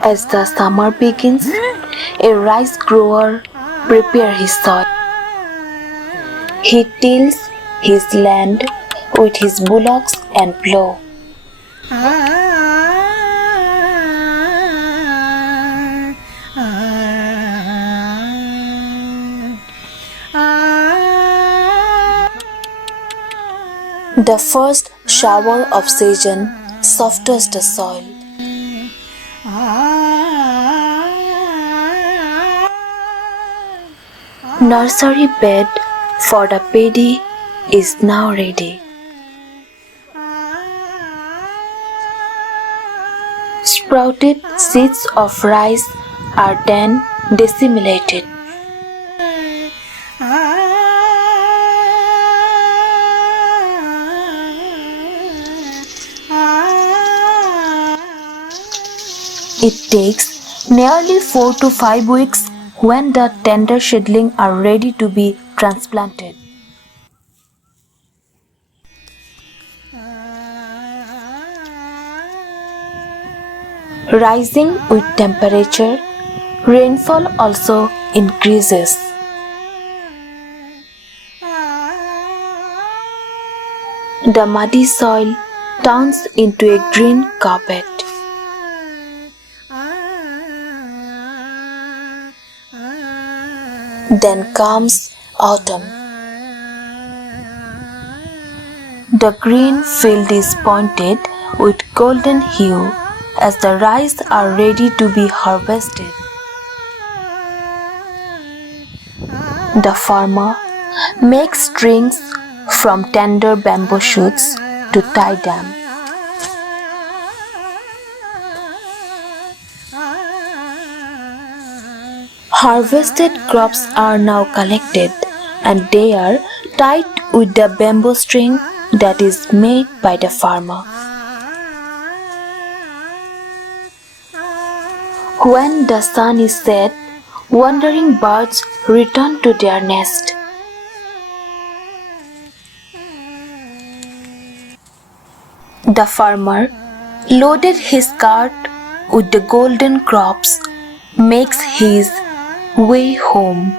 As the summer begins, a rice grower prepares his soil. He tills his land with his bullocks and plow. The first shower of season softens the soil. Nursery bed for the paddy is now ready. Sprouted seeds of rice are then disseminated. It takes nearly 4 to 5 weeks when the tender seedlings are ready to be transplanted. Rising with temperature, rainfall also increases. The muddy soil turns into a green carpet. Then comes autumn. The green field is pointed with golden hue as the rice are ready to be harvested. The farmer makes strings from tender bamboo shoots to tie them. Harvested crops are now collected and they are tied with the bamboo string that is made by the farmer. When the sun is set, wandering birds return to their nest. The farmer, loaded his cart with the golden crops, makes his way home.